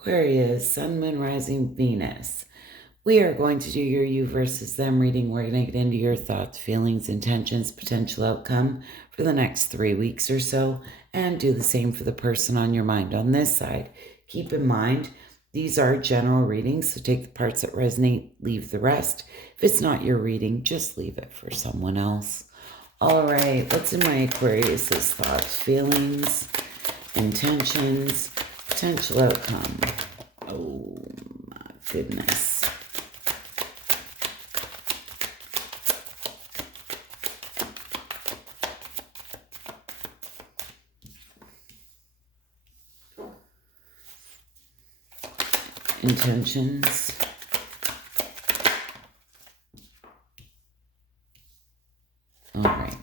Aquarius, Sun, Moon, Rising, Venus. We are going to do your you versus them reading. We're going to get into your thoughts, feelings, intentions, potential outcome for the next 3 weeks or so, and do the same for the person on your mind on this side. Keep in mind, these are general readings, so take the parts that resonate, leave the rest. If it's not your reading, just leave it for someone else. All right, what's in my Aquarius's thoughts, feelings, intentions, potential outcome? Oh my goodness. Intentions. All right.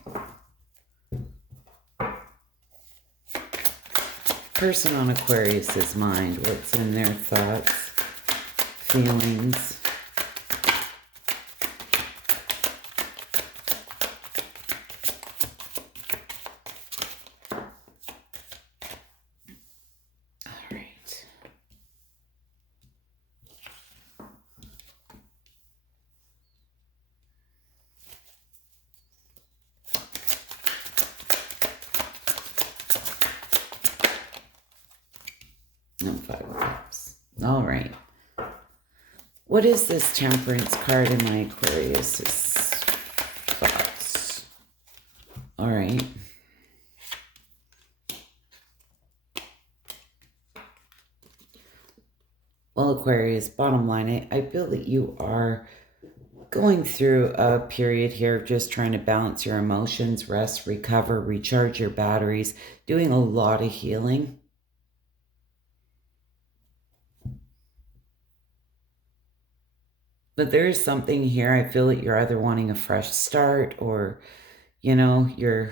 Person on Aquarius's mind, what's in their thoughts, feelings. All right. And 5 of Cups. All right. What is this Temperance card in my Aquarius's thoughts? All right. Well, Aquarius, bottom line, I feel that you are going through a period here of just trying to balance your emotions, rest, recover, recharge your batteries, doing a lot of healing. But there is something here, I feel that you're either wanting a fresh start or, you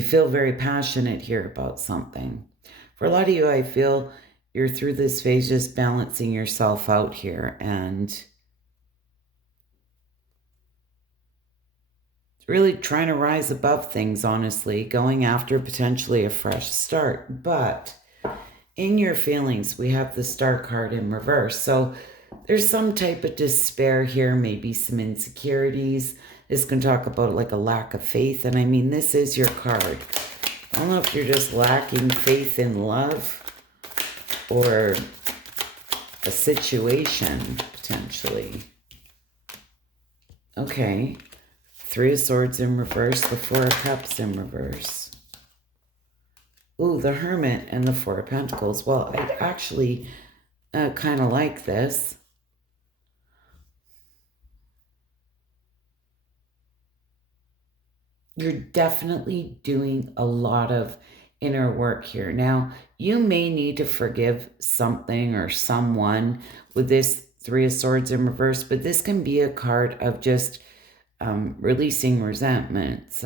feel very passionate here about something. For a lot of you, I feel you're through this phase just balancing yourself out here and really trying to rise above things, honestly, going after potentially a fresh start. But in your feelings, we have the Star card in reverse. So there's some type of despair here, maybe some insecurities. This can talk about like a lack of faith. And I mean, this is your card. I don't know if you're just lacking faith in love or a situation, potentially. Okay. 3 of Swords in reverse, the 4 of Cups in reverse. Ooh, the Hermit and the 4 of Pentacles. Well, I actually kind of like this. You're definitely doing a lot of inner work here. Now, you may need to forgive something or someone with this 3 of Swords in reverse, but this can be a card of just releasing resentments,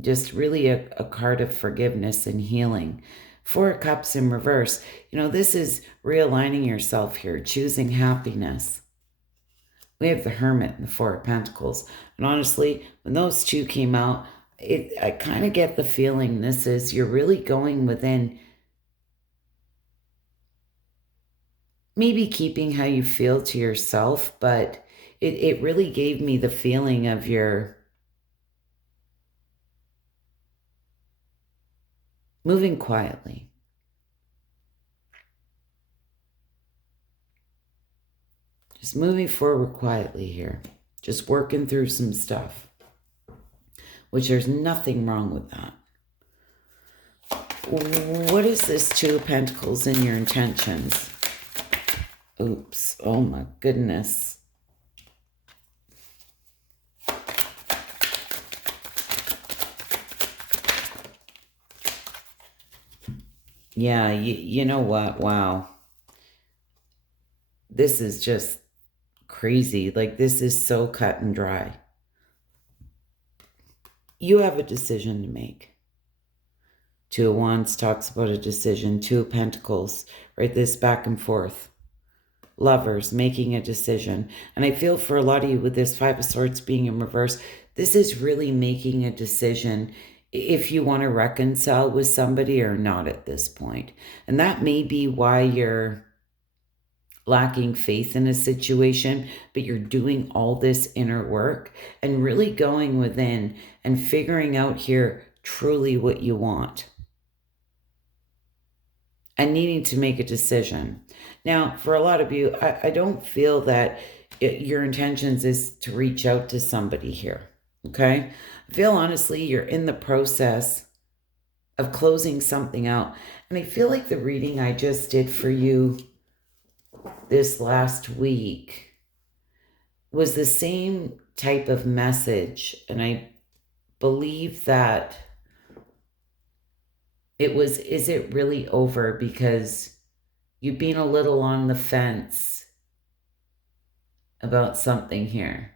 just really a card of forgiveness and healing. 4 of Cups in reverse. This is realigning yourself here, choosing happiness. We have the Hermit and the 4 of Pentacles. And honestly, when those two came out, I kind of get the feeling this is, you're really going within, maybe keeping how you feel to yourself, but it really gave me the feeling of your moving quietly. Just moving forward quietly here. Just working through some stuff. Which there's nothing wrong with that. What is this 2 of Pentacles in your intentions? Oops. Oh my goodness. Yeah, you know what? Wow. This is just crazy. Like, this is so cut and dry. You have a decision to make. 2 of Wands talks about a decision. 2 of Pentacles, right? This back and forth. Lovers making a decision. And I feel for a lot of you with this 5 of Swords being in reverse, this is really making a decision if you want to reconcile with somebody or not at this point. And that may be why you're lacking faith in a situation, but you're doing all this inner work and really going within and figuring out here truly what you want and needing to make a decision. Now, for a lot of you, I don't feel that your intentions is to reach out to somebody here, okay? I feel honestly you're in the process of closing something out. And I feel like the reading I just did for you this last week was the same type of message. And I believe that it was, is it really over? Because you've been a little on the fence about something here.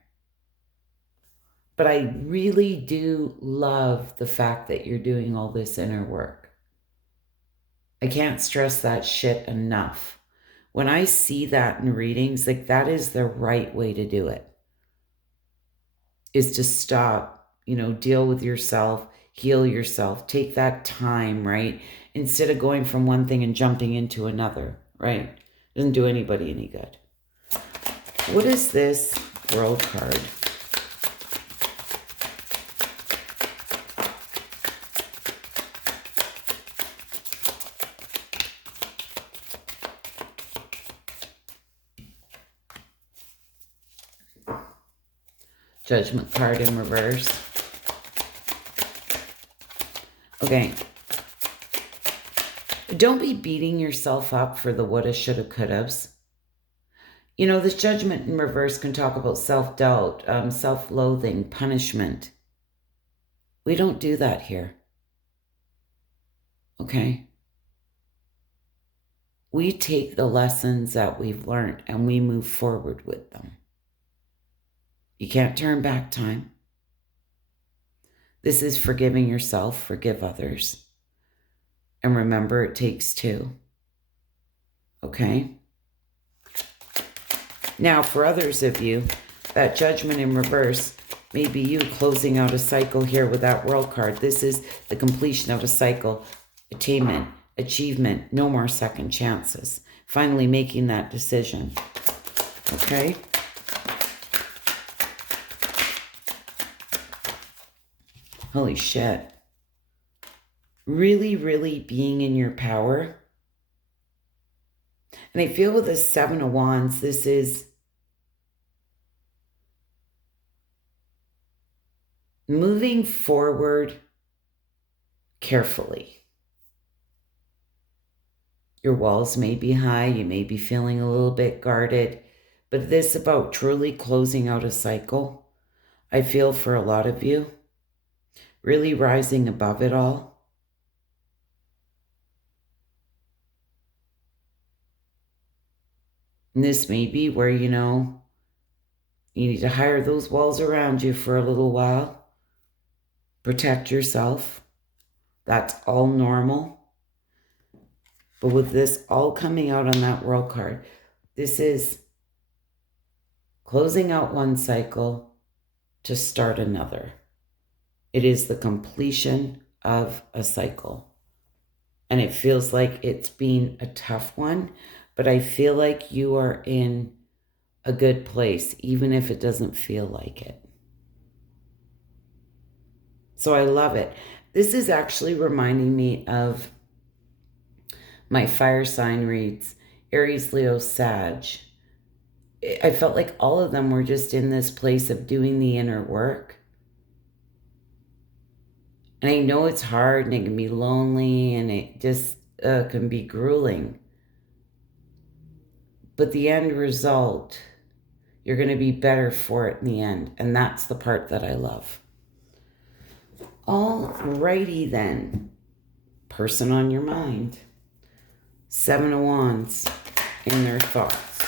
But I really do love the fact that you're doing all this inner work. I can't stress that shit enough. When I see that in readings, like that is the right way to do it. Is to stop, deal with yourself, heal yourself, take that time, right? Instead of going from one thing and jumping into another, right? Doesn't do anybody any good. What is this World card? Judgment card in reverse. Okay. Don't be beating yourself up for the woulda, shoulda, couldas. This judgment in reverse can talk about self-doubt, self-loathing, punishment. We don't do that here. Okay? We take the lessons that we've learned and we move forward with them. You can't turn back time. This is forgiving yourself, forgive others. And remember, it takes two. Okay? Now, for others of you, that judgment in reverse may be you closing out a cycle here with that World card. This is the completion of a cycle, attainment, achievement, no more second chances. Finally making that decision. Okay? Holy shit. Really, really being in your power. And I feel with the Seven of Wands, this is moving forward carefully. Your walls may be high, you may be feeling a little bit guarded, but this about truly closing out a cycle, I feel for a lot of you, really rising above it all. And this may be where, you need to hire those walls around you for a little while. Protect yourself. That's all normal. But with this all coming out on that World card, this is closing out one cycle to start another. It is the completion of a cycle. And it feels like it's been a tough one, but I feel like you are in a good place, even if it doesn't feel like it. So I love it. This is actually reminding me of my fire sign reads, Aries, Leo, Sag. I felt like all of them were just in this place of doing the inner work. And I know it's hard and it can be lonely and it just can be grueling. But the end result, you're going to be better for it in the end. And that's the part that I love. Alrighty then. Person on your mind. Seven of Wands in their thoughts.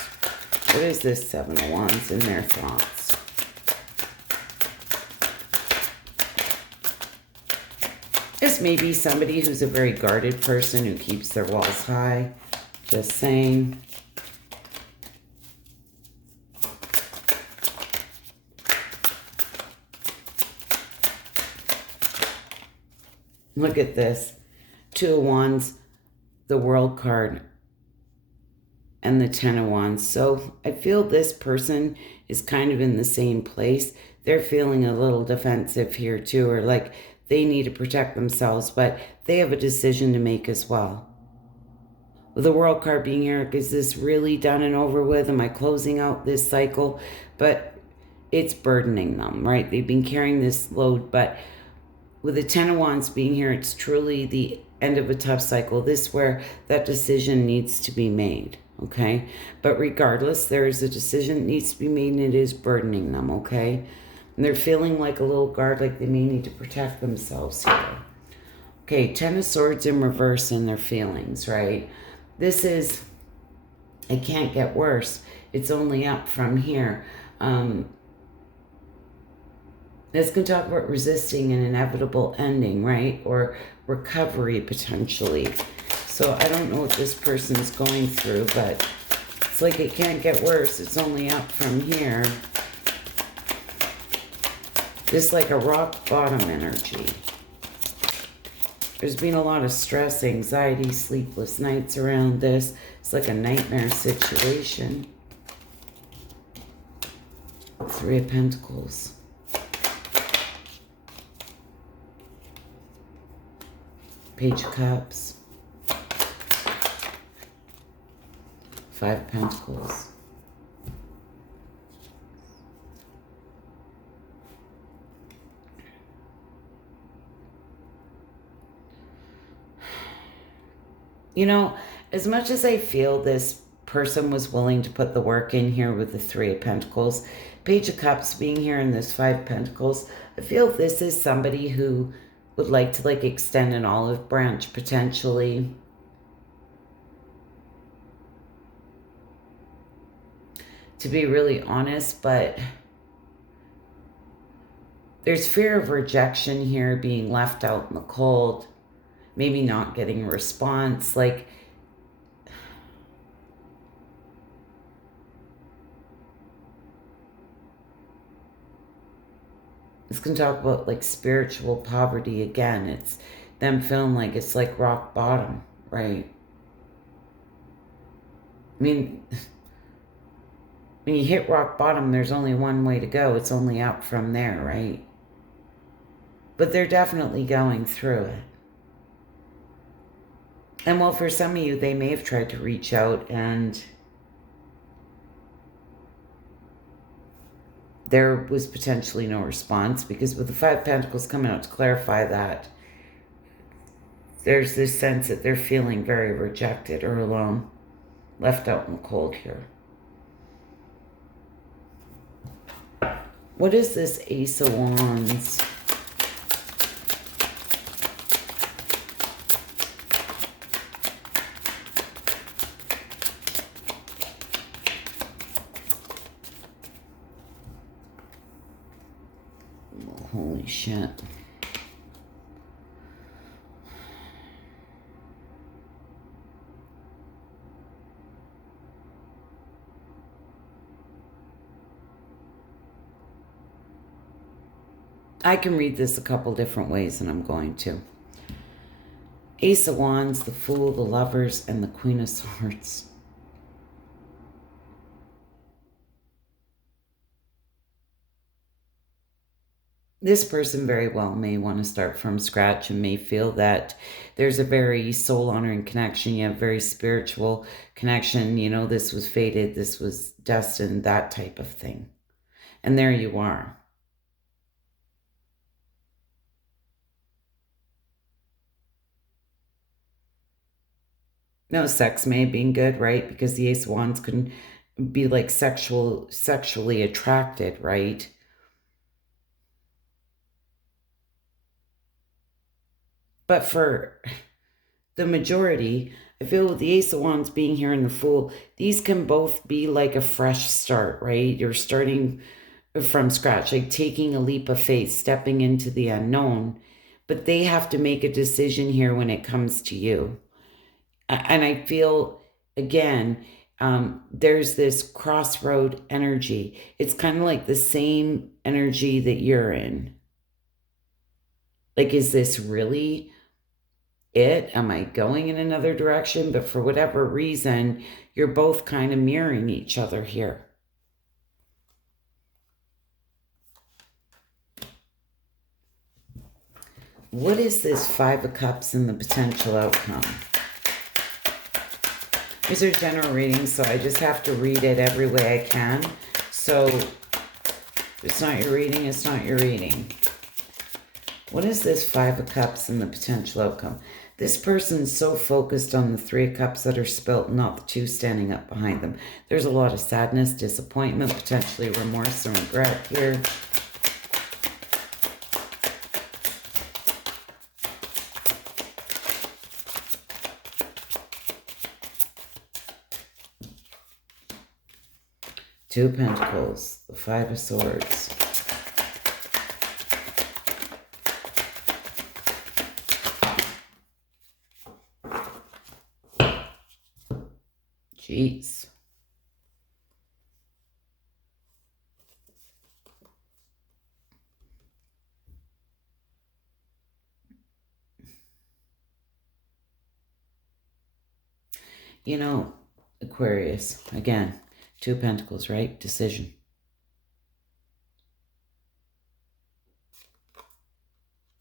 What is this Seven of Wands in their thoughts? This may be somebody who's a very guarded person who keeps their walls high. Just saying. Look at this. Two of Wands, the World card, and the Ten of Wands. So I feel this person is kind of in the same place. They're feeling a little defensive here too, or like they need to protect themselves, but they have a decision to make as well. With the World card being here, is this really done and over with? Am I closing out this cycle? But it's burdening them, right? They've been carrying this load, but with the Ten of Wands being here, it's truly the end of a tough cycle. This is where that decision needs to be made, okay? But regardless, there is a decision that needs to be made, and it is burdening them, okay? And they're feeling like a little guard, like they may need to protect themselves here. Okay, Ten of Swords in reverse in their feelings, right? This is, it can't get worse. It's only up from here. This can talk about resisting an inevitable ending, right? Or recovery, potentially. So I don't know what this person's going through, but it's like it can't get worse. It's only up from here. This is like a rock bottom energy. There's been a lot of stress, anxiety, sleepless nights around this. It's like a nightmare situation. Three of Pentacles. Page of Cups. Five of Pentacles. You know, as much as I feel this person was willing to put the work in here with the Three of Pentacles, Page of Cups being here in this Five of Pentacles, I feel this is somebody who would like to like extend an olive branch potentially. To be really honest, but there's fear of rejection here, being left out in the cold, maybe not getting a response. Like, this can talk about like spiritual poverty again. It's them feeling like it's like rock bottom, right? I mean, when you hit rock bottom, there's only one way to go. It's only up from there, right? But they're definitely going through it. And well, for some of you, they may have tried to reach out and there was potentially no response, because with the Five of Pentacles coming out to clarify that, there's this sense that they're feeling very rejected or alone, left out in the cold here. What is this Ace of Wands? Holy shit. I can read this a couple different ways, and I'm going to. Ace of Wands, the Fool, the Lovers, and the Queen of Swords. This person very well may want to start from scratch and may feel that there's a very soul-honoring connection. You have very spiritual connection. You know, this was fated, this was destined, that type of thing. And there you are. No, sex may have been good, right? Because the Ace of Wands can be like sexually attracted, right? But for the majority, I feel with the Ace of Wands being here and the Fool, these can both be like a fresh start, right? You're starting from scratch, like taking a leap of faith, stepping into the unknown. But they have to make a decision here when it comes to you. And I feel, again, there's this crossroad energy. It's kind of like the same energy that you're in. Like, is this really it? Am I going in another direction? But for whatever reason, you're both kind of mirroring each other here. What is this Five of Cups and the potential outcome? These are general readings, so I just have to read it every way I can. So if it's not your reading, it's not your reading. What is this Five of Cups and the potential outcome? This person's so focused on the Three of Cups that are spilt, not the two standing up behind them. There's a lot of sadness, disappointment, potentially remorse and regret here. Two of Pentacles, the Five of Swords. Jeez. You know, Aquarius, again, Two of Pentacles, right? Decision.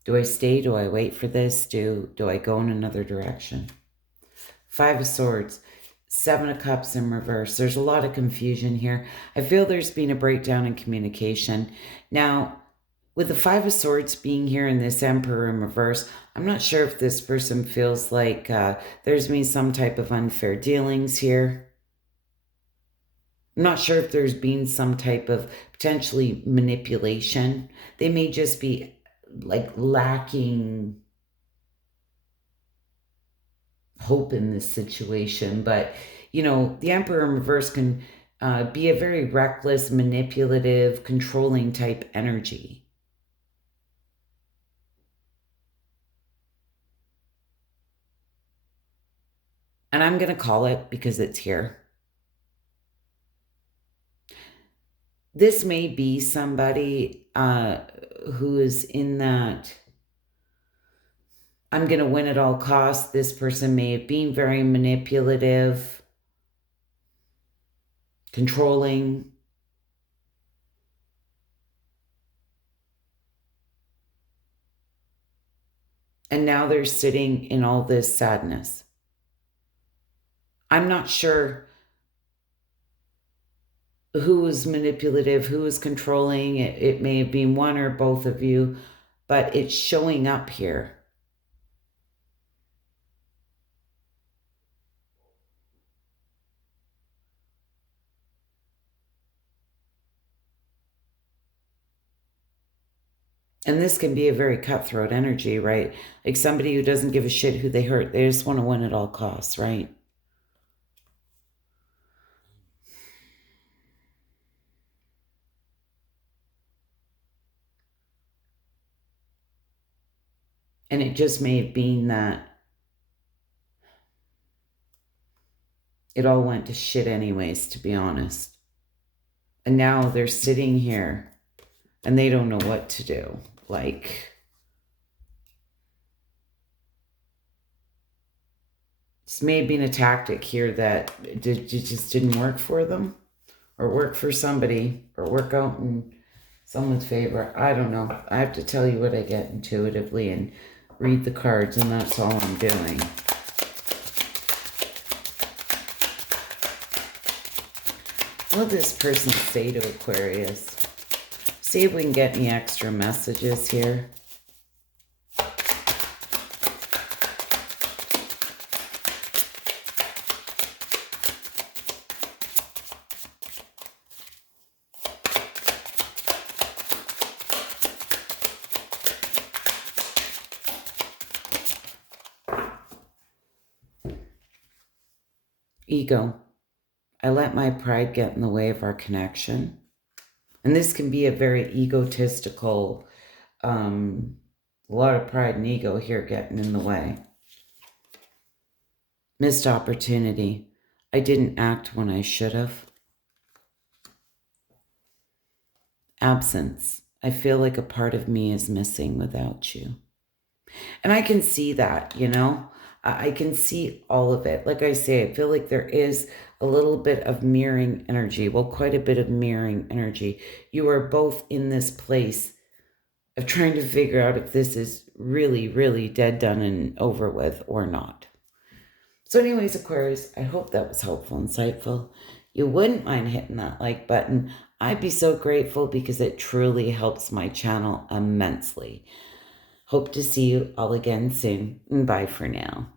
Do I stay? Do I wait for this? Do I go in another direction? Five of Swords, Seven of Cups in reverse. There's a lot of confusion here. I feel there's been a breakdown in communication. Now, with the Five of Swords being here and this Emperor in reverse, I'm not sure if this person feels like there's been some type of unfair dealings here. I'm not sure if there's been some type of potentially manipulation. They may just be like lacking hope in this situation. But, you know, the Emperor in reverse can be a very reckless, manipulative, controlling type energy. And I'm going to call it because it's here. This may be somebody who is in that I'm going to win at all costs. This person may have been very manipulative, controlling. And now they're sitting in all this sadness. I'm not sure who was manipulative, who was controlling. It may have been one or both of you, but it's showing up here. And this can be a very cutthroat energy, right? Like somebody who doesn't give a shit who they hurt. They just want to win at all costs, right? And it just may have been that it all went to shit anyways, to be honest. And now they're sitting here and they don't know what to do. Like, this may have been a tactic here that it just didn't work for them, or work for somebody, or work out in someone's favor. I don't know. I have to tell you what I get intuitively and read the cards, and that's all I'm doing. What will this person say to Aquarius? See if we can get any extra messages here. Ego. I let my pride get in the way of our connection. And this can be a very egotistical, a lot of pride and ego here getting in the way. Missed opportunity. I didn't act when I should have. Absence. I feel like a part of me is missing without you. And I can see that, you know? I can see all of it. Like I say, I feel like there is a little bit of mirroring energy. Well, quite a bit of mirroring energy. You are both in this place of trying to figure out if this is really, really dead, done, and over with or not. So, anyways, Aquarius, I hope that was helpful, insightful. You wouldn't mind hitting that like button. I'd be so grateful because it truly helps my channel immensely. Hope to see you all again soon. Bye for now.